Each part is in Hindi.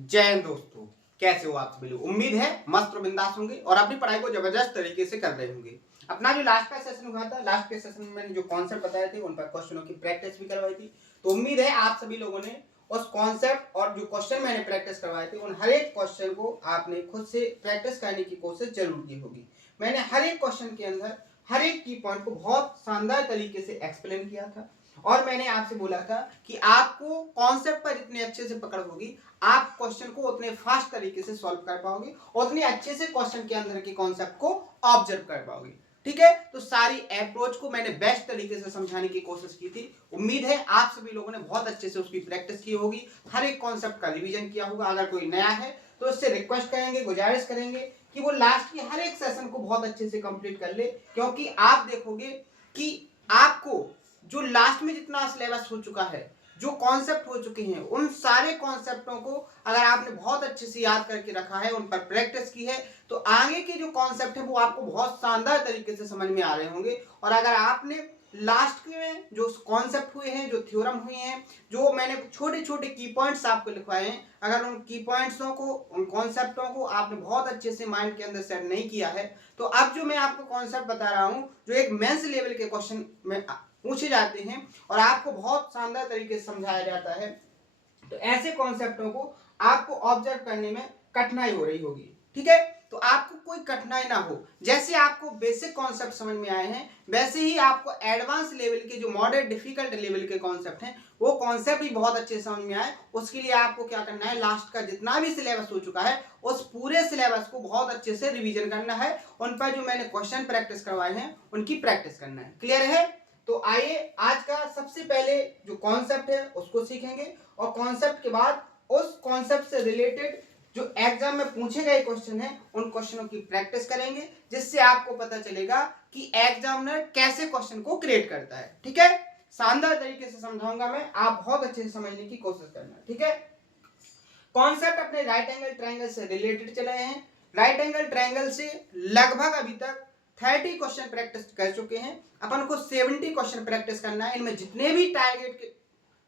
जय हिंद दोस्तों, कैसे हो आप सभी लोग। उम्मीद है मस्त और बिंदास होंगे और अपनी पढ़ाई को जबरदस्त तरीके से कर रहे होंगे। अपना जो लास्ट का सेशन हुआ था, लास्ट के सेशन में मैंने जो कॉन्सेप्ट बताए थे उन पर क्वेश्चनों की प्रैक्टिस भी करवाई थी। तो उम्मीद है आप सभी लोगों ने उस कॉन्सेप्ट और जो क्वेश्चन मैंने प्रैक्टिस करवाए थे उन हर एक क्वेश्चन को आपने खुद से प्रैक्टिस करने की कोशिश जरूर की होगी। मैंने हर एक क्वेश्चन के अंदर हर एक की पॉइंट को बहुत शानदार तरीके से एक्सप्लेन किया था और मैंने आपसे बोला था कि आपको कॉन्सेप्ट पर इतने अच्छे से पकड़ होगी, आप क्वेश्चन को उतने फास्ट तरीके से सॉल्व कर पाओगे और उतने अच्छे से क्वेश्चन के अंदर के कॉन्सेप्ट को ऑब्जर्व कर पाओगे। ठीक है, तो सारी अप्रोच को मैंने बेस्ट तरीके से समझाने की कोशिश की थी। उम्मीद है आप सभी लोगों ने बहुत अच्छे से उसकी प्रैक्टिस की होगी, हर एक कॉन्सेप्ट का रिवीजन किया होगा। अगर कोई नया है तो उससे रिक्वेस्ट करेंगे, गुजारिश करेंगे कि वो लास्ट की हर एक सेशन को बहुत अच्छे से कंप्लीट कर ले, क्योंकि आप देखोगे कि आपको जो लास्ट में जितना सिलेबस हो चुका है, जो कॉन्सेप्ट हो चुके हैं, उन सारे कॉन्सेप्टों को अगर आपने बहुत अच्छे से याद करके रखा है, उन पर प्रैक्टिस की है, तो आगे के जो कॉन्सेप्ट है वो आपको बहुत शानदार तरीके से समझ में आ रहे होंगे। और अगर आपने लास्ट में जो कॉन्सेप्ट हुए हैं, जो थ्योरम हुए हैं, जो मैंने छोटे छोटे की पॉइंट्स आपको लिखवाए हैं, अगर उन की पॉइंट्सों को, उन कॉन्सेप्टों को आपने बहुत अच्छे से माइंड के अंदर सेट नहीं किया है, तो अब जो मैं आपको कॉन्सेप्ट बता रहा हूं, जो एक मेंस लेवल के क्वेश्चन में पूछे जाते हैं और आपको बहुत शानदार तरीके से समझाया जाता है, तो ऐसे कॉन्सेप्टों को आपको ऑब्जर्व करने में कठिनाई हो रही होगी। ठीक है, तो आपको कोई कठिनाई ना हो। जैसे आपको बेसिक कॉन्सेप्ट समझ में आए हैं, वैसे ही आपको एडवांस लेवल के, जो मॉडरेट डिफिकल्ट लेवल के कॉन्सेप्ट हैं, वो कॉन्सेप्ट भी बहुत अच्छे समझ में आए। उसके लिए आपको क्या करना है, लास्ट का जितना भी सिलेबस हो चुका है उस पूरे सिलेबस को बहुत अच्छे से रिवीजन करना है। उन पर जो मैंने क्वेश्चन प्रैक्टिस करवाए हैं उनकी प्रैक्टिस करना है। क्लियर है? तो आइए आज का सबसे पहले जो कॉन्सेप्ट है उसको सीखेंगे और कॉन्सेप्ट के बाद उस कॉन्सेप्ट से रिलेटेड जो एग्जाम में पूछे गए क्वेश्चन है उन क्वेश्चनों की प्रैक्टिस करेंगे, जिससे आपको पता चलेगा कि एग्जामिनर कैसे क्वेश्चन को क्रिएट करता है। ठीक है, शानदार तरीके से समझाऊंगा मैं, आप बहुत अच्छे से समझने की कोशिश करना। ठीक है, कॉन्सेप्ट अपने राइट एंगल ट्रायंगल से रिलेटेड चले हैं। राइट एंगल ट्रायंगल से लगभग अभी तक 30 क्वेश्चन प्रैक्टिस कर चुके हैं। अपन को 70 क्वेश्चन प्रैक्टिस करना है। इनमें जितने भी टारगेट के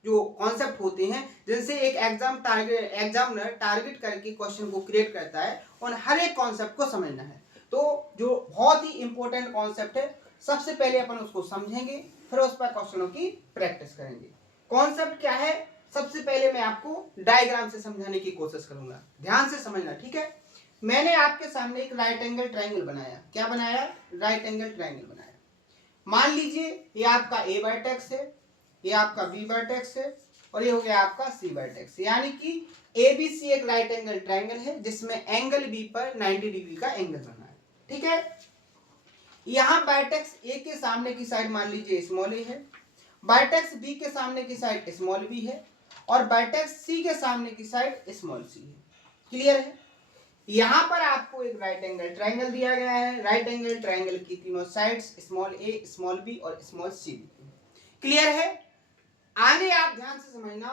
जो कॉन्सेप्ट होते हैं, जिनसे एक एग्जामिनर टारगेट करके क्वेश्चन को क्रिएट करता है, उन हर एक कॉन्सेप्ट को समझना है। तो जो बहुत ही इंपॉर्टेंट कॉन्सेप्ट है, सबसे पहले अपन उसको समझेंगे, फिर उस पर क्वेश्चनों की प्रैक्टिस करेंगे। कॉन्सेप्ट क्या है, सबसे पहले मैं आपको डायग्राम से समझाने की कोशिश करूंगा, ध्यान से समझना। ठीक है, मैंने आपके सामने एक राइट एंगल ट्रायंगल बनाया। क्या बनाया? राइट एंगल ट्रायंगल बनाया। मान लीजिए ये आपका ए वर्टेक्स है, ये आपका बी वर्टेक्स है और ये हो गया आपका सी वर्टेक्स। यानी कि एबीसी एक राइट एंगल ट्रायंगल है जिसमें एंगल बी पर 90 डिग्री का एंगल बना है। ठीक है, यहां वर्टेक्स ए के सामने की साइड मान लीजिए स्मॉल ए है, वर्टेक्स बी के सामने की साइड स्मॉल बी है और वर्टेक्स सी के सामने की साइड स्मॉल सी है। क्लियर है? यहां पर आपको एक राइट एंगल ट्रायंगल दिया गया है। राइट एंगल ट्रायंगल की तीनों साइड्स स्मॉल ए, स्मॉल बी और स्मॉल सी। क्लियर है? आगे आप ध्यान से समझना,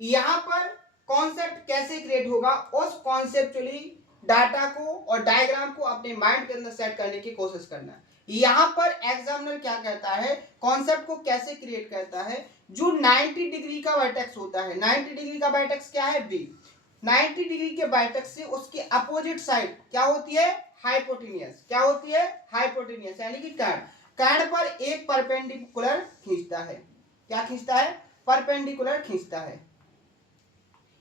यहां पर कॉन्सेप्ट कैसे क्रिएट होगा, उस कॉन्सेप्चुअली डाटा को और डायग्राम को अपने माइंड के अंदर सेट करने की कोशिश करना। यहां पर एग्जामिनर क्या कहता है, कॉन्सेप्ट को कैसे क्रिएट करता है, जो 90 डिग्री का वर्टेक्स होता है। 90 डिग्री का वर्टेक्स क्या है? बी। 90 डिग्री के वर्टेक्स से उसके अपोजिट साइड क्या होती है? हाइपोटेन्यूस। क्या होती है? हाइपोटेन्यूस, यानी कि कर्ण। कर्ण पर एक परपेंडिकुलर खींचता है। क्या खींचता है? परपेंडिकुलर खींचता है।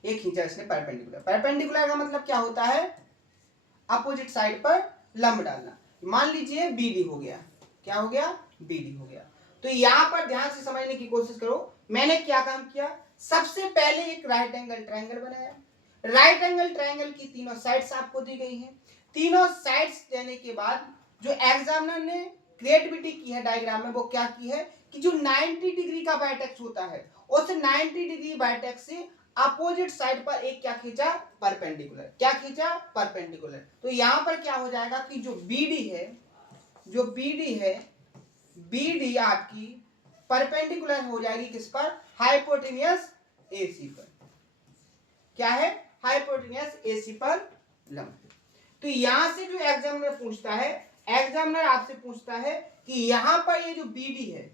एक खींचा इसने परपेंडिकुलर। परपेंडिकुलर का मतलब क्या होता है? अपोजिट साइड पर लंब डालना। मान लीजिए बीडी हो गया। क्या हो गया? बीडी हो गया। तो यहां पर ध्यान से समझने की कोशिश करो, मैंने क्या काम किया, सबसे पहले एक राइट एंगल ट्रायंगल बनाया। राइट एंगल ट्रायंगल की तीनों साइड्स आपको दी गई हैं। तीनों साइड्स देने के बाद जो एग्जामिनर ने क्रिएटिविटी की है डायग्राम में, वो क्या की है कि जो 90 डिग्री का वर्टेक्स होता है, उस 90 डिग्री वर्टेक्स से अपोजिट साइड पर एक क्या खींचा? परपेंडिकुलर। क्या खींचा? परपेंडिकुलर। तो यहां पर क्या हो जाएगा कि जो बीडी है, जो बीडी है, बीडी आपकी परपेंडिकुलर हो जाएगी किस पर? हाइपोटेन्यूस एसी पर। क्या है? हाइपोटेन्यूस एसी पर लंब। तो यहां से जो एग्जामिनर पूछता है, एग्जामिनर आपसे पूछता है कि यहां पर ये जो बीडी है,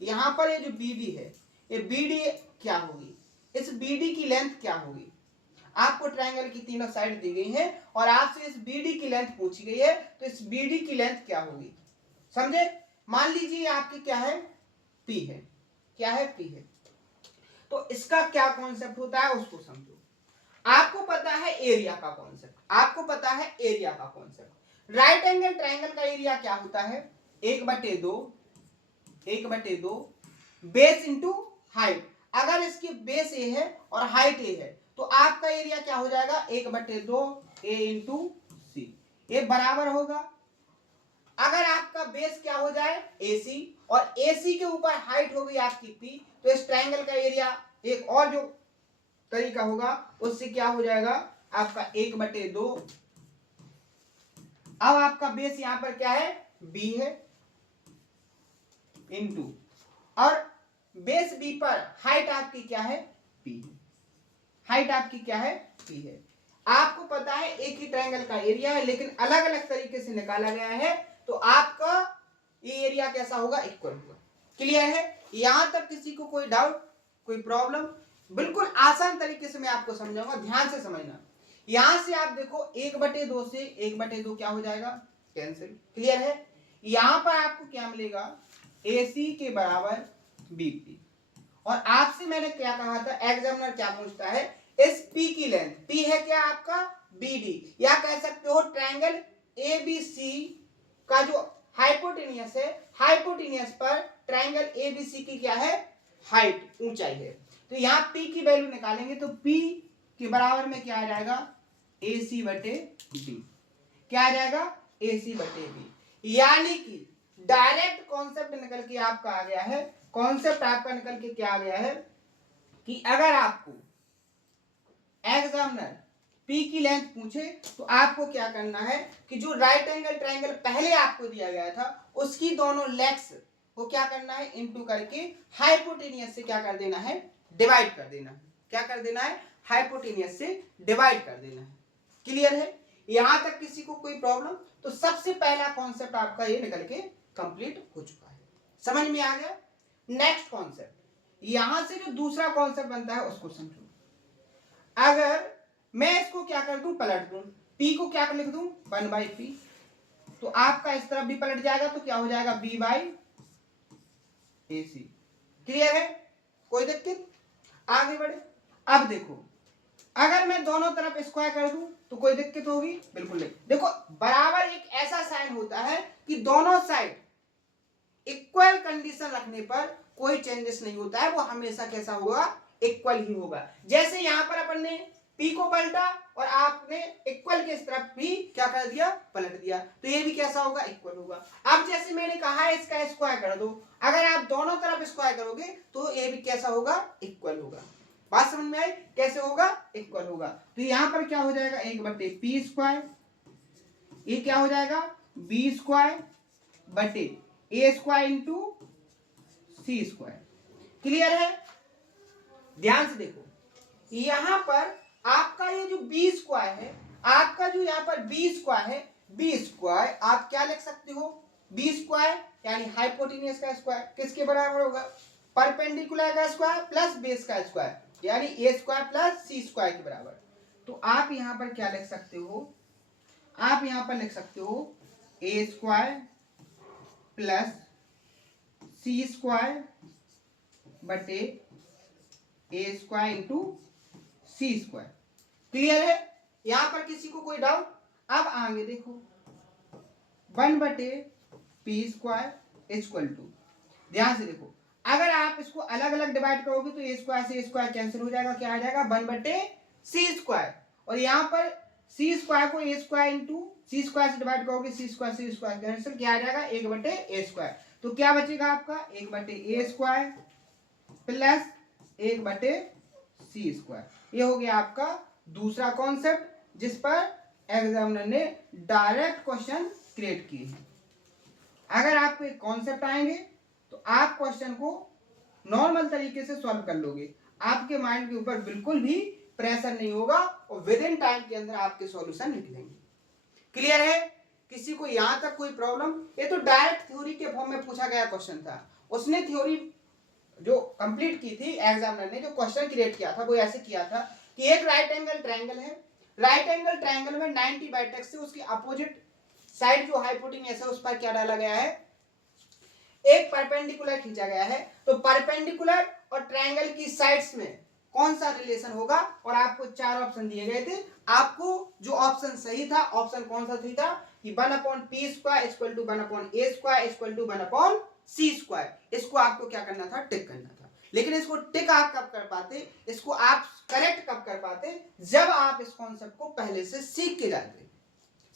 यहां पर ये जो बीडी है, ये बीडी क्या होगी, इस बीडी की लेंथ क्या होगी। आपको ट्रायंगल की तीनों साइड दी गई है और आपसे इस बीडी की लेंथ पूछी गई है, तो इस बीडी की लेंथ क्या होगी, समझे। मान लीजिए आपकी क्या है, पी है, क्या है, पी है। तो इसका क्या कॉन्सेप्ट होता है उसको समझो। आपको पता है एरिया का कॉन्सेप्ट, आपको पता है एरिया का कॉन्सेप्ट। राइट एंगल ट्रायंगल का एरिया क्या होता है, 1/2 बेस इंटू हाइट। अगर इसकी बेस ए है और हाइट ए है तो आपका एरिया क्या हो जाएगा, 1/2 ए इंटू सी। ये बराबर होगा, अगर आपका बेस क्या हो जाए AC और AC के ऊपर हाइट हो गई आपकी P, तो इस ट्रायंगल का एरिया एक और जो तरीका होगा उससे क्या हो जाएगा आपका 1/2। अब आपका बेस यहां पर क्या है, B है, इंटू और बेस B पर हाइट आपकी क्या है, P। हाइट आपकी क्या है, P है। आपको पता है एक ही ट्रायंगल का एरिया है लेकिन अलग अलग तरीके से निकाला गया है, तो आपका ये एरिया कैसा होगा, इक्वल होगा। क्लियर है, यहां तक किसी को कोई डाउट, कोई प्रॉब्लम। बिल्कुल आसान तरीके से मैं आपको समझाऊंगा, ध्यान से समझना। यहां से आप देखो 1/2 से 1/2 क्या हो जाएगा, कैंसिल। क्लियर है, यहां पर आपको क्या मिलेगा, AC के बराबर BP। और आपसे मैंने क्या कहा था, एग्जामिनर क्या पूछता है, इस P की लेंथ, P है क्या आपका BD, या कह सकते हो ट्रायंगल ABC का जो हाइपोटेनियस है, हाइपोटेनियस पर ट्रायंगल ABC की क्या है, हाइट, ऊंचाई है। तो यहाँ P की वैल्यू निकालेंगे तो P के बराबर में क्या आ जाएगा, AC/B। क्या आ जाएगा, AC/B। यानी कि डायरेक्ट कॉन्सेप्ट निकल के आपका आ गया है, कॉन्सेप्ट आपका निकल के क्या आ गया है कि अगर आपको एग्जामिनर P की लेंथ पूछे तो आपको क्या करना है कि जो राइट एंगल ट्रायंगल पहले आपको दिया गया था उसकी दोनों लेग्स को क्या करना है, इनटू करके हाइपोटेनियस से क्या कर देना है, डिवाइड कर देना है। क्या कर देना है, हाइपोटेनियस से डिवाइड कर देना है। क्लियर है, यहां तक किसी को कोई प्रॉब्लम, तो सबसे पहला कॉन्सेप्ट आपका ये निकल के कंप्लीट हो चुका है, समझ में आ गया। नेक्स्ट कॉन्सेप्ट, यहां से जो दूसरा कॉन्सेप्ट बनता है उसको समझो। अगर मैं इसको क्या कर दूं, पलट दूं, P को क्या लिख दूं, 1/P, तो आपका इस तरफ भी पलट जाएगा तो क्या हो जाएगा, B/AC। क्लियर है, कोई दिक्कत, आगे बढ़े। अब देखो, अगर मैं दोनों तरफ स्क्वायर कर दूं तो कोई दिक्कत होगी, बिल्कुल नहीं। देखो बराबर एक ऐसा साइन होता है कि दोनों साइड इक्वल कंडीशन रखने पर कोई चेंजेस नहीं होता है, वो हमेशा कैसा होगा, इक्वल ही होगा। जैसे यहां पर अपन ने P को पलटा और आपने इक्वल के इस तरफ भी क्या कर दिया, पलट दिया, तो ये भी कैसा होगा, इक्वल होगा। अब जैसे मैंने कहा है इसका स्क्वायर कर दो, अगर आप दोनों तरफ स्क्वायर करोगे तो ये भी कैसा होगा, इक्वल होगा। बात समझ में आई, कैसे होगा, इक्वल होगा। तो यहां पर क्या हो जाएगा, 1/P², ये क्या हो जाएगा, B²/A² इंटू C²। क्लियर है, ध्यान से देखो, यहां पर आपका ये जो B² है, आपका जो यहां पर B² है, B² आप क्या लिख सकते हो, B² यानी हाइपोटेनियस का स्क्वायर किसके बराबर होगा, परपेंडिकुलर का स्क्वायर प्लस बेस का स्क्वायर, यानी A² प्लस C² के बराबर। तो आप यहां पर क्या लिख सकते हो, आप यहां पर लिख सकते हो A² प्लस C² बटे A² इंटू C²। क्लियर है, यहां पर किसी को कोई डाउट। अब आगे देखो, 1/P² इक्वल टू, ध्यान से देखो, अगर आप इसको अलग अलग डिवाइड करोगे तो A² से A² कैंसिल हो जाएगा, क्या आ जाएगा, 1/C²। और यहां पर C² को A² इंटू C² से डिवाइड करोगे, C² से A² कैंसिल, क्या आ जाएगा, 1/A²। तो क्या बचेगा आपका, 1/A² प्लस 1/C²। ये हो गया आपका दूसरा कॉन्सेप्ट जिस पर एग्जामिनर ने डायरेक्ट क्वेश्चन क्रिएट किए हैं। अगर आपको एक कॉन्सेप्ट आएंगे तो आप क्वेश्चन को नॉर्मल तरीके से सॉल्व कर लोगे, आपके माइंड के ऊपर बिल्कुल भी प्रेशर नहीं होगा और विद इन टाइम के अंदर आपके सॉल्यूशन निकलेंगे। क्लियर है, किसी को यहां तक कोई प्रॉब्लम। ये तो डायरेक्ट थ्योरी के फॉर्म में पूछा गया क्वेश्चन था, उसने थ्योरी जो कंप्लीट की थी, एग्जामिनर ने जो क्वेश्चन क्रिएट किया था वो ऐसे किया था कि एक राइट एंगल ट्रायंगल है, राइट एंगल ट्रायंगल में 90 वर्टेक्स से उसकी अपोजिट साइड जो हाइपोटेन्यूज है उस पर क्या डाला गया है, एक परपेंडिकुलर खींचा गया है। तो परपेंडिकुलर और ट्रायंगल की साइड्स में कौन सा रिलेशन होगा, और आपको 4 ऑप्शन दिए गए थे। आपको जो ऑप्शन सही था, ऑप्शन कौन सा सही था कि 1/p² equal to 1/a² equal to 1/c²। इसको आपको क्या करना था, टिक करना था। लेकिन इसको टिक आप कब कर पाते, इसको आप करेक्ट कब कर पाते, जब आप इस कॉन्सेप्ट को पहले से सीख के जाते।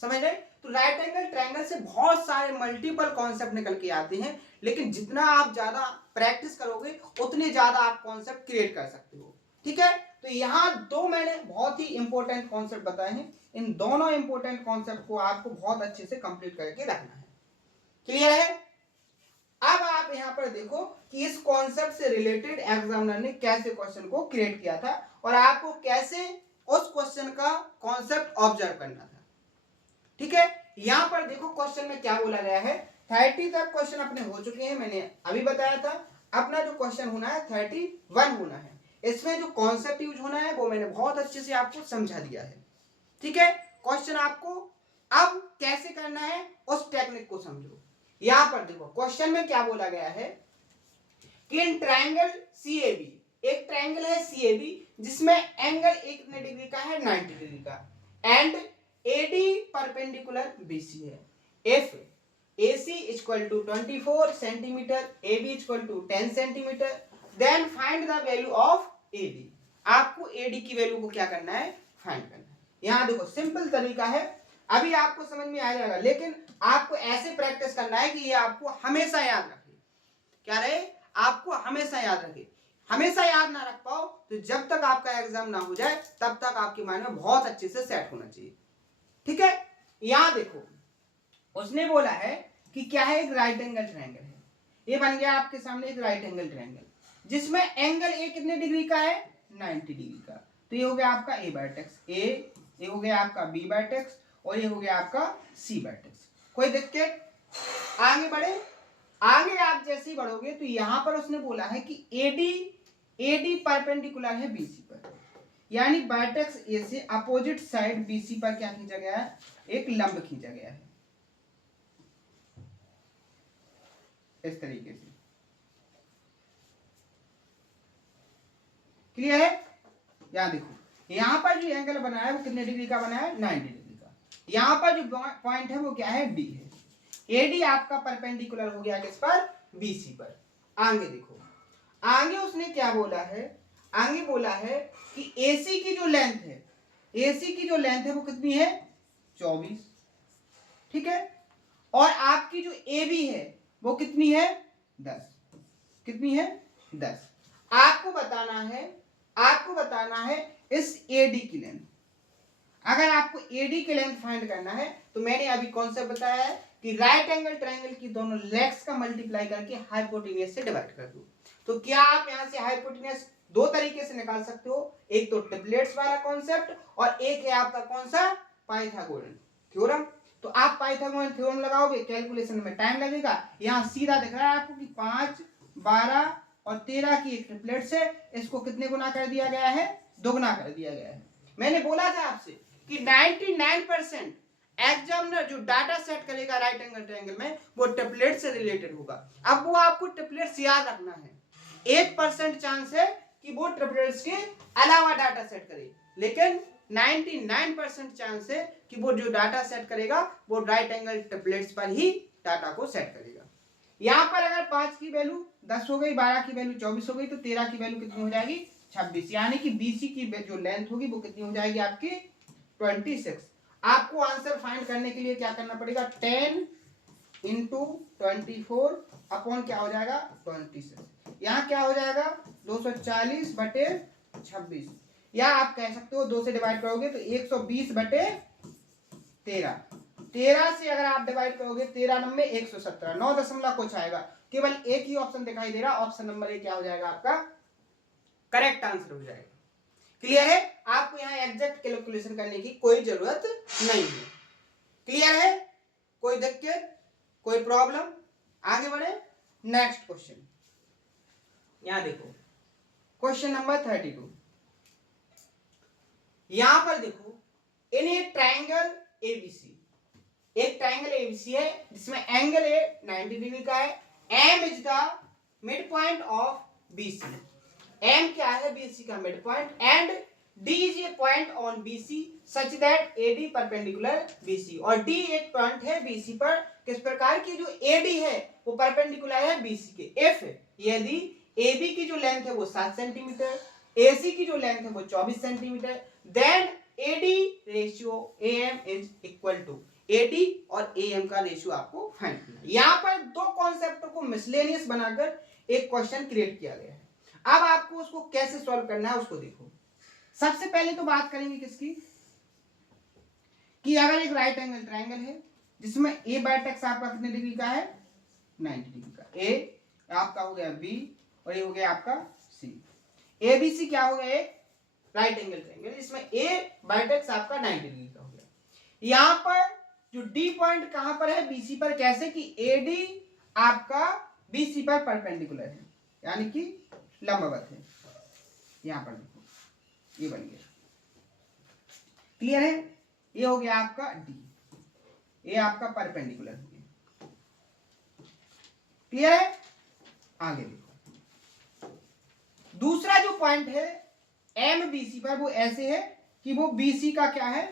समझ रहे? तो राइट एंगल ट्रायंगल से बहुत सारे मल्टीपल कॉन्सेप्ट निकल के आते हैं, लेकिन जितना आप ज्यादा प्रैक्टिस करोगे उतने ज्यादा आप कॉन्सेप्ट क्रिएट कर सकते हो। ठीक है, तो यहाँ 2 मैंने बहुत ही इंपॉर्टेंट कॉन्सेप्ट बताए हैं। इन दोनों इंपॉर्टेंट कॉन्सेप्ट को आपको बहुत अच्छे से कंप्लीट करके रखना है। क्लियर है? अब आप यहाँ पर देखो कि इस कॉन्सेप्ट से रिलेटेड एग्जामिनर ने कैसे क्वेश्चन को क्रिएट किया था और आपको कैसे उस क्वेश्चन का कॉन्सेप्ट ऑब्जर्व करना था। ठीक है, यहां पर देखो क्वेश्चन में क्या बोला गया है, 30 तक क्वेश्चन अपने हो चुके हैं, मैंने अभी बताया था। अपना जो क्वेश्चन होना है 31 होना है। इसमें जो कॉन्सेप्ट यूज होना है वो मैंने बहुत अच्छे से आपको समझा दिया है। ठीक है, क्वेश्चन आपको अब कैसे करना है उस टेक्निक को समझो। यहां पर देखो क्वेश्चन में क्या बोला गया है कि इन ट्रायंगल CAB, एक ट्रायंगल है CAB जिसमें एंगल एक कितने डिग्री का है, 90 डिग्री का, एंड AD परपेंडिकुलर BC है। If AC equal to 24 centimetre, AB equal to 10 centimetre, then find the value of AD। आपको AD की वैल्यू को क्या करना है, फाइंड करना है। यहां देखो सिंपल तरीका है, अभी आपको समझ में आ जाएगा, लेकिन आपको ऐसे प्रैक्टिस करना है कि ये आपको हमेशा याद रखे। क्या रहे, आपको हमेशा याद रखे। हमेशा याद ना रख पाओ तो जब तक आपका एग्जाम ना हो जाए तब तक आपके माइंड में बहुत अच्छे से सेट होना चाहिए। ठीक है, यहां देखो उसने बोला है कि क्या है, एक राइट एंगल ट्रायंगल है। ये बन गया आपके सामने एक राइट एंगल ट्रायंगल जिसमें एंगल ए कितने डिग्री का है, 90 डिग्री का। तो ये हो गया आपका ए वर्टेक्स ए, ये हो गया आपका बी वर्टेक्स और ये हो गया आपका सी वर्टेक्स। कोई दिक्कत? आगे बढ़े। आगे आप जैसे ही बढ़ोगे तो यहां पर उसने बोला है कि एडी परपेंडिकुलर है बीसी पर, यानी वर्टेक्स ए से अपोजिट साइड बीसी पर क्या खींचा गया है, एक लंब खींचा गया है इस तरीके से। क्लियर है? यहां देखो यहां पर जो एंगल बना है वो कितने डिग्री का बना है, 90 डिग्री का। यहां पर जो पॉइंट है वो क्या है, डी है। एडी आपका परपेंडिकुलर हो गया किस पर, बीसी पर। आगे देखो, आगे उसने क्या बोला है, आगे बोला है कि एसी की जो लेंथ है, एसी की जो लेंथ है वो कितनी है, 24। ठीक है, और आपकी जो AB है वो कितनी है, 10। कितनी है, 10। आपको बताना है, आपको बताना है इस AD की लेंथ। अगर आपको AD की लेंथ फाइंड करना है तो मैंने अभी कॉन्सेप्ट बताया है कि राइट एंगल ट्रायंगल की दोनों लेग्स का मल्टीप्लाई करके हाइपोटेन्यूज से डिवाइड कर दो। तो क्या आप यहां से हाइपोटेन्यूज 2 तरीके से निकाल सकते हो, एक तो ट्रिपलेट्स वाला कॉन्सेप्ट और एक है आपका कौन सा, पाइथागोरन थ्योरम। तो आप पाइथागोरन थ्योरम लगाओगे, कैलकुलेशन में टाइम लगेगा। यहां सीधा दिख रहा है आपको कि 5, 12 और 13 की एक ट्रिपलेट्स है, इसको कितने गुना कर दिया गया है, दोगुना कर दिया गया है। मैंने बोला था आपसे कि 99% एग्जामिनर जो डाटा सेट करेगा राइट एंगल ट्रायंगल में वो ट्रिपलेट से रिलेटेड होगा। अब वो आपको ट्रिपलेट्स याद रखना है, 1% चांस है कि वो ट्रिपलेट्स के अलावा डाटा सेट करे, लेकिन 99% चांस है कि वो जो डाटा सेट करेगा वो राइट एंगल ट्रिपलेट्स पर ही डाटा को सेट करेगा। यहां पर अगर 5 की वैल्यू 10 हो गई, 12 की वैल्यू 24 हो गई, तो 13 की वैल्यू कितनी हो जाएगी, 26। यानी कि BC की जो लेंथ होगी वो कितनी हो जाएगी आपकी, 26। आपको आंसर फाइंड करने के लिए क्या करना पड़ेगा, 10 इंटू 24 अपॉन क्या हो जाएगा, 26। यहाँ क्या हो जाएगा, 240 बटे 26, या आप कह सकते हो 2 से डिवाइड करोगे तो 120 बटे 13। 13 से अगर आप डिवाइड करोगे 13 नंबर 117, 9 दशमलव कुछ आएगा। केवल एक ही ऑप्शन दिखाई दे रहा, ऑप्शन नंबर ए क्या हो जाएगा आपका, करेक्ट आंसर हो जाएगा। क्लियर है? आपको यहाँ एग्जैक्ट कैलकुलेशन करने की कोई जरूरत नहीं है। क्लियर है? कोई दिक्कत, कोई प्रॉब्लम? आगे बढ़े, नेक्स्ट क्वेश्चन। यहां देखो क्वेश्चन नंबर 32। यहां पर देखो, इन ए ट्राइंगल एबीसी, एक ट्राइंगल एबीसी है जिसमें एंगल ए 90 डिग्री का है, M is the mid point of BC, M क्या है, बीसी का mid point, and D is a point on BC such that AD perpendicular BC, और डी एक पॉइंट है बीसी पर किस प्रकार की, जो एडी है वो परपेंडिकुलर है बीसी के। इफ यदि एबी की जो लेंथ है वो 7 सेंटीमीटर, एसी की जो लेंथ है वो 24 centimetre, then AD ratio AM is equal to, AD और एएम का रेशियो आपको फाइंड करना है। यहां पर दो कॉन्सेप्टों को मिसलेनियस बनाकर एक क्वेश्चन क्रिएट किया गया है। अब आपको उसको कैसे सॉल्व करना है उसको देखो। सबसे पहले तो बात करेंगे किसकी, कि अगर एक राइट एंगल ट्रायंगल है जिसमें ए वर्टेक्स आपका कितने डिग्री का है, 90 डिग्री का, ए आपका हो गया बी और ये हो गया आपका सी, ए बी सी क्या हो गया, एक राइट एंगल ट्रायंगल जिसमें ए वर्टेक्स आपका 90 डिग्री का हो गया। यहां पर जो डी पॉइंट कहां पर है, बीसी पर, कैसे कि एडी आपका बीसी पर परपेंडिकुलर है, यानी कि लंबवत है। यहां पर देखो ये बन गया, क्लियर है, ये हो गया आपका डी, ये आपका परपेंडिकुलर हो गया, क्लियर है। आगे देखो, दूसरा जो पॉइंट है एम बीसी पर, वो ऐसे है कि वो बीसी का क्या है,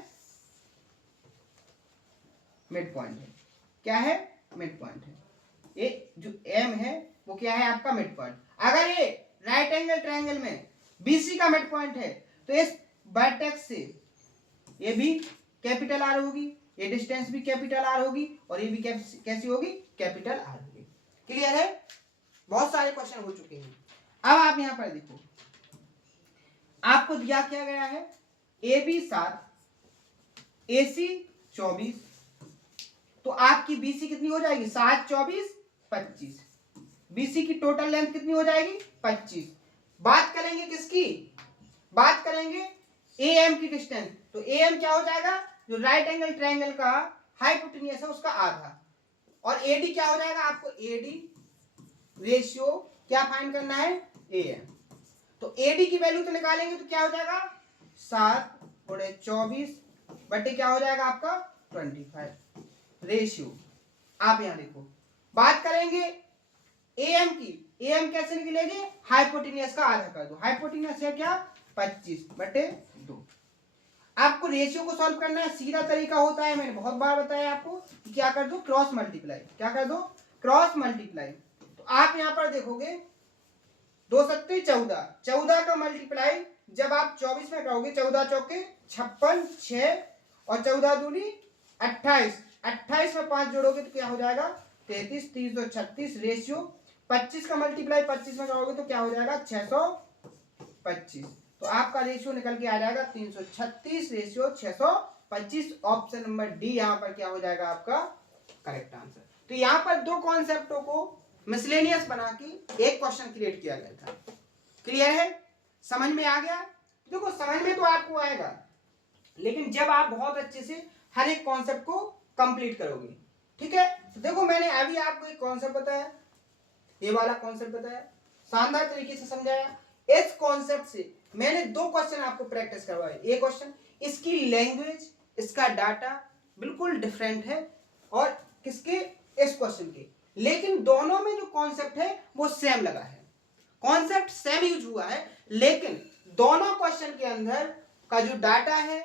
मिड पॉइंट है, क्या है, मिड पॉइंट है, ये जो एम है वो क्या है आपका मिड पॉइंट। अगर ये राइट एंगल ट्रायंगल में बीसी का मिड पॉइंट है तो इस वर्टेक्स से ये भी कैपिटल आर होगी, ये डिस्टेंस भी कैपिटल आर होगी, और ये भी कैसी होगी, कैपिटल आर होगी, क्लियर है। बहुत सारे क्वेश्चन हो चुके हैं। अब आप यहां पर देखो, आपको दिया क्या गया है, ए बी 7, AC 24, तो आपकी बीसी कितनी हो जाएगी, 7 24 25, बीसी की टोटल लेंथ कितनी हो जाएगी, 25। बात करेंगे किसकी, बात करेंगे एएम की डिस्टेंस, तो एएम क्या हो जाएगा, जो राइट एंगल ट्रायंगल का हाइपोटेन्यूज है उसका आधा, और एडी क्या हो जाएगा आपको, एडी रेशियो क्या फाइंड करना है, एएम, तो एडी की वैल्यू तो निकालेंगे तो क्या हो जाएगा, 7 गुणे 24 बटे क्या हो जाएगा आपका 25 रेशियो। आप यहां देखो, बात करेंगे एएम की, एएम कैसे निकलेगी, हाइपोटेन्यूज का आधा कर दो, हाइपोटेन्यूज है क्या 25 बटे 2। आपको रेशियो को सॉल्व करना है, सीधा तरीका होता है, मैंने बहुत बार बताया आपको कि क्या कर दो, क्रॉस मल्टीप्लाई, क्या कर दो, क्रॉस मल्टीप्लाई। तो आप यहां पर देखोगे 2 सत्ते 14, 14 का मल्टीप्लाई जब आप 24 में करोगे, 14 चौके 56, 6 और 14 दूनी 28, 28 में 5 जोड़ोगे तो क्या हो जाएगा 33, 336 रेशियो, 25 का मल्टीप्लाई 25 में करोगे तो क्या हो जाएगा 625, तो आपका रेशियो निकल के आ जाएगा 336 रेशियो 625। ऑप्शन नंबर डी यहां पर क्या हो जाएगा आपका करेक्ट आंसर। तो यहां पर दो कॉन्सेप्टों को मिसलेनियस बना के एक क्वेश्चन क्रिएट किया गया था, क्लियर है, समझ में आ गया। देखो समझ में तो आपको आएगा, लेकिन जब आप बहुत अच्छे से हर एक कॉन्सेप्ट को कंप्लीट करोगे, ठीक है। तो देखो मैंने अभी आपको एक कॉन्सेप्ट बताया, ये वाला कॉन्सेप्ट बताया, शानदार तरीके से समझाया। इस कॉन्सेप्ट से मैंने दो क्वेश्चन आपको प्रैक्टिस करवाए, एक क्वेश्चन इसकी लैंग्वेज, इसका डाटा बिल्कुल डिफरेंट है और किसके, इस क्वेश्चन के, लेकिन दोनों में जो कॉन्सेप्ट है वो सेम लगा है, कॉन्सेप्ट सेम यूज हुआ है, लेकिन दोनों क्वेश्चन के अंदर का जो डाटा है,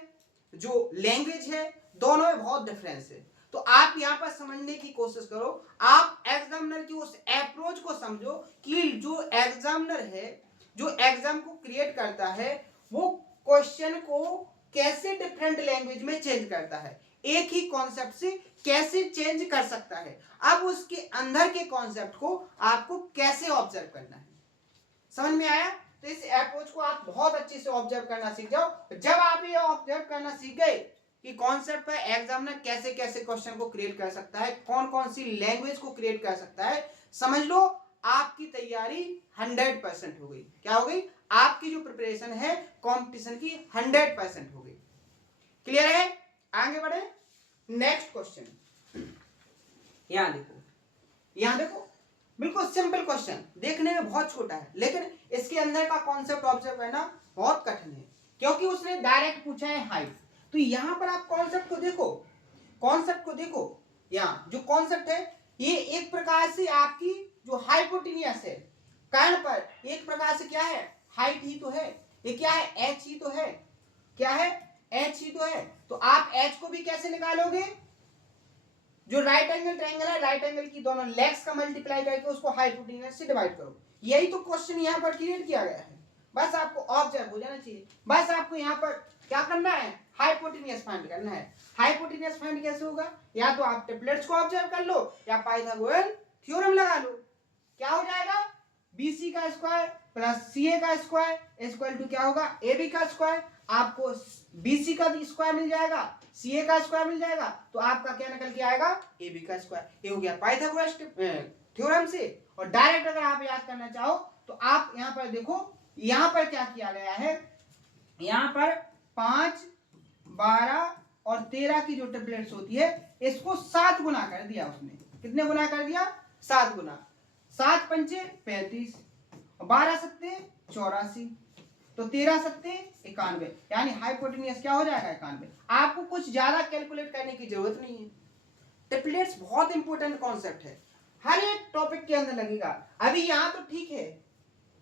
जो लैंग्वेज है, दोनों में बहुत डिफरेंस है। तो आप यहां पर समझने की कोशिश करो, आप एग्जामिनर की उस अप्रोच को समझो कि जो एग्जामिनर है, जो एग्जाम को क्रिएट करता है, वो क्वेश्चन को कैसे डिफरेंट लैंग्वेज में चेंज करता है, एक ही कॉन्सेप्ट से कैसे चेंज कर सकता है, अब उसके अंदर के कॉन्सेप्ट को आपको कैसे ऑब्जर्व करना है। समझ में आया। तो इस अप्रोच को आप बहुत अच्छे से ऑब्जर्व करना सीख जाओ। जब आप ये ऑब्जर्व करना सीख गए कि कॉन्सेप्ट पर एग्जामिनर कैसे कैसे क्वेश्चन को क्रिएट कर सकता है, कौन कौन सी लैंग्वेज को क्रिएट कर सकता है, समझ लो आपकी तैयारी 100% हो गई। क्या हो गई, आपकी जो प्रिपरेशन है कंपटीशन की 100% हो गई। क्लियर है, आगे बढ़े। नेक्स्ट क्वेश्चन, यहां देखो, यहां देखो, बिल्कुल सिंपल क्वेश्चन, देखने में बहुत छोटा है, लेकिन इसके अंदर का कॉन्सेप्ट ऑब्जर्व करना बहुत कठिन है। क्योंकि उसने डायरेक्ट पूछा है हाइट। तो यहां पर आप कॉन्सेप्ट को देखो, यहाँ जो कॉन्सेप्ट है ये एक प्रकार से आपकी जो हाइपोटेनियस है कर्ण पर, एक प्रकार से क्या है, हाइट ही तो है, ये क्या है, एच ही तो है, क्या है, एच ही तो है। तो आप एच को भी कैसे निकालोगे, जो राइट एंगल ट्रायंगल है, राइट एंगल की दोनों लेग्स का मल्टीप्लाई करके उसको हाइपोटेन्यूज से डिवाइड करो। यही तो क्वेश्चन यहाँ पर क्रिएट किया गया है। बस आपको ऑब्जर्व हो जाना चाहिए, बस आपको यहाँ पर क्या करना है, हाइपोटेन्यूज फाइंड करना है। हाइपोटेन्यूज फाइंड कैसे होगा, या तो आप ट्रिपलेट्स को ऑब्जर्व कर लो या पाइथागोरस थ्योरम लगा लो। क्या हो जाएगा, BC का स्क्वायर प्लस CA का स्क्वायर इक्वल टू क्या होगा, AB का स्क्वायर। आपको BC का स्क्वायर मिल जाएगा, CA का स्क्वायर मिल जाएगा, तो आपका क्या निकल के आएगा, AB का स्क्वायर। ये हो गया पाइथागोरस थ्योरम से। और डायरेक्ट अगर आप याद करना चाहो तो आप यहाँ पर देखो, यहाँ पर क्या किया गया है, यहाँ पर 5, 12 और 13 की जो ट्रिपलेट्स होती है इसको 7 गुना कर दिया उसने। कितने गुना कर दिया, 7 गुना। 7 पंचे 35, 12 सत्ते 84, तो 13 सत्ते 91, यानी हाइपोटेन्यूज क्या हो जाएगा, 91। आपको कुछ ज्यादा कैलकुलेट करने की जरूरत नहीं है। ट्रिपलेट्स बहुत इंपॉर्टेंट कॉन्सेप्ट है, हर एक टॉपिक के अंदर लगेगा। अभी यहाँ तो ठीक है,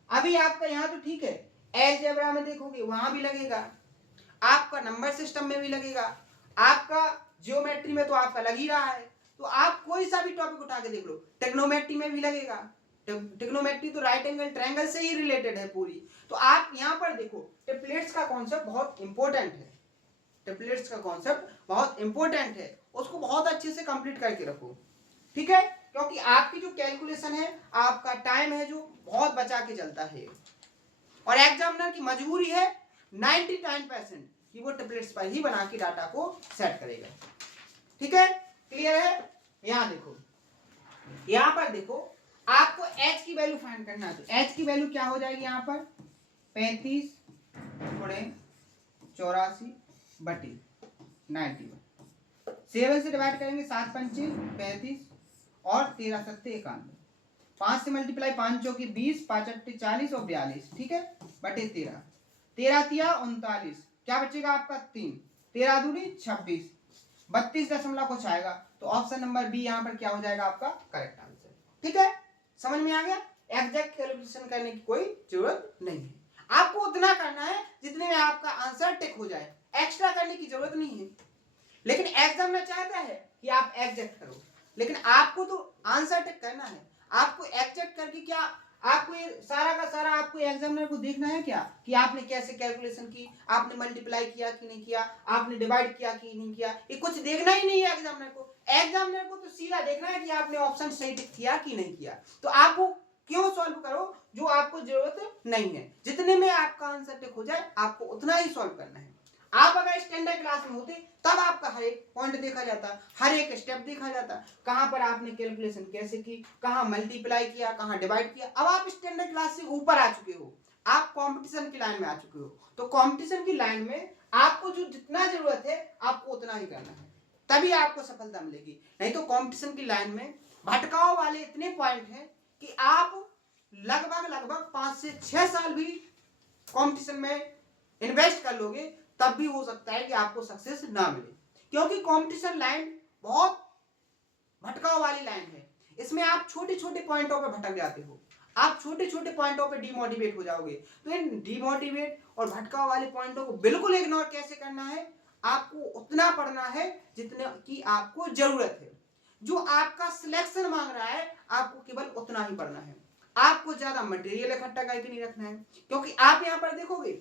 अभी आपका यहाँ तो ठीक है, अलजेब्रा में देखोगे वहां भी लगेगा, आपका नंबर सिस्टम में भी लगेगा, आपका ज्योमेट्री में तो आपका लग ही रहा है। तो आप कोई सा भी टॉपिक उठा के देख लो, ट्रिग्नोमेट्री में भी लगेगा। ट्रिग्नोमेट्री तो राइट एंगल ट्रायंगल से ही रिलेटेड है पूरी। तो आप यहाँ पर देखो, ट्रिपलेट्स का कॉन्सेप्ट बहुत इंपॉर्टेंट है, ट्रिपलेट्स का कॉन्सेप्ट बहुत इंपॉर्टेंट है, उसको बहुत अच्छे से कंप्लीट करके रखो, ठीक है। क्योंकि आपकी जो कैलकुलेशन है, आपका टाइम है जो बहुत बचा के चलता है, और एग्जामिनर की मजबूरी है 99% कि वो ट्रिपलेट्स पर ही बना के डाटा को सेट करेगा, ठीक है, क्लियर है। यहां देखो, यहां पर देखो, आपको h की वैल्यू फाइंड करना है, तो h की वैल्यू क्या हो जाएगी, यहां पर 35 गुणे 84 बटी 91, 7 से डिवाइड करेंगे, 7 पंचे 35 और 13 सत्ते 91, 5 से मल्टीप्लाई, 5 चौकी 20, 5 अट्ठे 40 और 42, ठीक है, बटे 13, 13 तिया 39, क्या बचेगा आपका 3, 13 दूनी 26, 32 दशमलव कुछ आएगा। तो ऑप्शन नंबर बी यहाँ पर क्या हो जाएगा आपका करेक्ट आंसर, ठीक है, समझ में आ गया। एग्जैक्ट कैलकुलेशन करने की कोई जरूरत नहीं है, आपको उतना करना है जितने में आपका आंसर टिक हो जाए, एक्स्ट्रा करने की जरूरत नहीं है। लेकिन एग्जाम में चाहता है कि आप एग्जैक्ट करो, लेकिन आपको तो आंसर टिक करना है। आपको एग्जैक्ट करके क्या, आपको ये सारा का सारा आपको एग्जामिनर को देखना है क्या, कि आपने कैसे कैलकुलेशन की, आपने मल्टीप्लाई किया कि नहीं किया, आपने डिवाइड किया कि नहीं किया, ये कुछ देखना ही नहीं है एग्जामिनर को। एग्जामिनर को तो सीधा देखना है कि आपने ऑप्शन सही टिक किया कि नहीं किया। तो आपको क्यों सॉल्व करो जो आपको जरूरत नहीं है, जितने में आपका आंसर टिक हो जाए आपको उतना ही सॉल्व करना है। आप अगर स्टैंडर्ड क्लास में होते तब आपका हर एक पॉइंट देखा जाता, हर एक स्टेप देखा जाता, कहां पर आपने कैलकुलेशन कैसे की, कहां मल्टीप्लाई किया, कहां डिवाइड किया। अब आप स्टैंडर्ड क्लास से ऊपर आ चुके हो, आप कंपटीशन की लाइन में आ चुके हो, तो कंपटीशन की लाइन में आपको जो जितना जरूरत है आपको उतना ही करना है, तभी आपको सफलता मिलेगी। नहीं तो कंपटीशन की लाइन में भटकाव वाले इतने पॉइंट हैं कि आप लगभग 5 से 6 साल भी कंपटीशन में इन्वेस्ट कर लोगे, तब भी हो सकता है कि आपको सक्सेस ना मिले, क्योंकि कंपटीशन लाइन बहुत भटकाव वाली लाइन है। इसमें आप छोटे छोटे पॉइंटों पर भटक जाते हो, आप छोटे छोटे पॉइंटों पर डिमोटिवेट हो जाओगे। तो इन डिमोटिवेट और भटकाव वाले पॉइंटों को बिल्कुल इग्नोर कैसे करना है, आपको उतना पढ़ना है जितने की आपको जरूरत है। जो आपका सिलेक्शन मांग रहा है आपको केवल उतना ही पढ़ना है, आपको ज्यादा मटेरियल इकट्ठा करके नहीं रखना है। क्योंकि आप यहाँ पर देखोगे,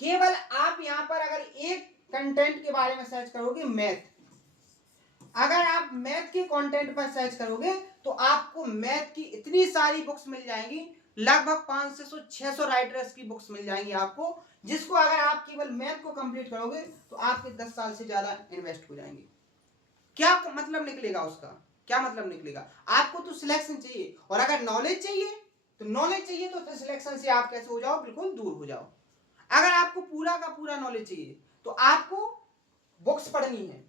केवल आप यहां पर अगर एक कंटेंट के बारे में सर्च करोगे, मैथ, अगर आप मैथ के कंटेंट पर सर्च करोगे तो आपको मैथ की इतनी सारी बुक्स मिल जाएंगी, लगभग 500 से 600 राइटर्स की बुक्स मिल जाएंगी आपको, जिसको अगर आप केवल मैथ को कंप्लीट करोगे तो आपके 10 साल से ज्यादा इन्वेस्ट हो जाएंगे। क्या मतलब निकलेगा उसका, क्या मतलब निकलेगा, आपको तो सिलेक्शन चाहिए, और अगर नॉलेज चाहिए तो फिर सिलेक्शन से आप कैसे हो जाओ, बिल्कुल दूर हो जाओ। अगर आपको पूरा का पूरा नॉलेज चाहिए तो आपको बुक्स पढ़नी है,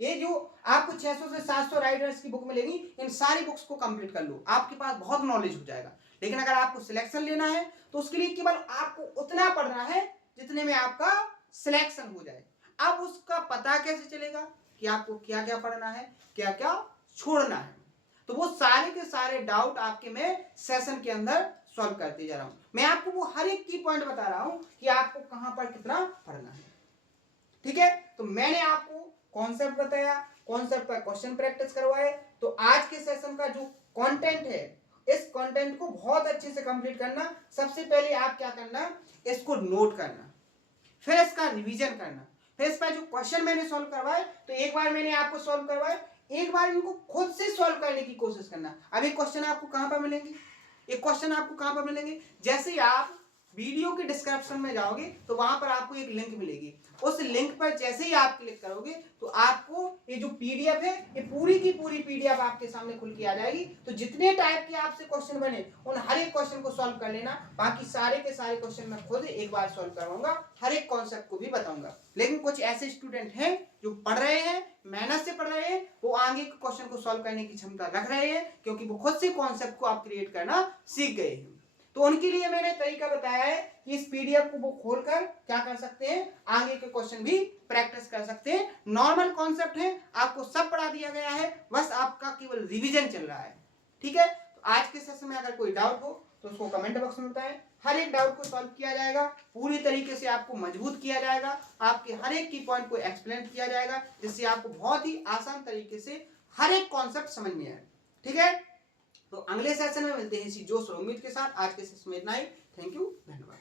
ये जो आपको 600 से 700 राइटर्स की बुक मिलेगी, इन सारी बुक्स को कंप्लीट कर लो, आपके पास बहुत नॉलेज हो जाएगा। लेकिन अगर आपको सिलेक्शन लेना है तो उसके लिए केवल आपको उतना पढ़ना है जितने में आपका सिलेक्शन हो जाए। अब उसका पता कैसे चलेगा कि आपको क्या क्या पढ़ना है, क्या क्या छोड़ना है। तो वो सारे के सारे डाउट आपके मैं सेशन के अंदर सॉल्व करते जा रहा हूं। मैं आपको वो हर एक की पॉइंट बता रहा हूं कि आपको कहां पर कितना पढ़ना है। ठीक है, तो मैंने आपको कॉन्सेप्ट बताया, कॉन्सेप्ट पर क्वेश्चन प्रैक्टिस करवाए। तो आज के सेशन का जो कंटेंट है, इस कंटेंट को बहुत अच्छे से कंप्लीट करना। सबसे पहले आप क्या करना, इसको नोट करना, फिर इसका रिवीजन करना, फिर इस पर जो क्वेश्चन मैंने सॉल्व करवाए, तो एक बार मैंने आपको सॉल्व करवाए, एक बार इनको खुद से सॉल्व करने की कोशिश करना। अब ये क्वेश्चन आपको कहां पर मिलेंगे, ये क्वेश्चन आपको कहां पर मिलेंगे, जैसे ही आप वीडियो के डिस्क्रिप्शन में जाओगे तो वहां पर आपको एक लिंक मिलेगी। उस लिंक पर जैसे ही आप क्लिक करोगे तो आपको ये जो पीडीएफ है, ये पूरी की पूरी पीडीएफ आपके सामने खुल के आ जाएगी। तो जितने टाइप के आपसे क्वेश्चन बने उन हर एक क्वेश्चन को सॉल्व कर लेना। बाकी सारे के सारे क्वेश्चन मैं खुद एक बार सॉल्व करवाऊंगा, हर एक कॉन्सेप्ट को भी बताऊंगा। लेकिन कुछ ऐसे स्टूडेंट हैं जो पढ़ रहे हैं, मेहनत से पढ़ रहे हैं, वो आगे के क्वेश्चन को सॉल्व करने की क्षमता रख रहे हैं, क्योंकि वो खुद से कॉन्सेप्ट को आप क्रिएट करना सीख गए हैं। तो उनके लिए मैंने तरीका बताया है कि इस पीडीएफ को वो खोलकर क्या कर सकते हैं, आगे के क्वेश्चन भी प्रैक्टिस कर सकते हैं। नॉर्मल कॉन्सेप्ट है, आपको सब पढ़ा दिया गया है, बस आपका केवल रिवीजन चल रहा है। ठीक है, तो आज के सेशन में अगर कोई डाउट हो तो उसको कमेंट बॉक्स में बताएं, हर एक डाउट को सॉल्व किया जाएगा, पूरी तरीके से आपको मजबूत किया जाएगा, आपके हर एक की पॉइंट को एक्सप्लेन किया जाएगा, जिससे आपको बहुत ही आसान तरीके से हर एक कॉन्सेप्ट समझ में आए। ठीक है, तो अगले सेशन में मिलते हैं इसी जोश और उम्मीद के साथ। आज के सेशन में इतना ही। थैंक यू, धन्यवाद।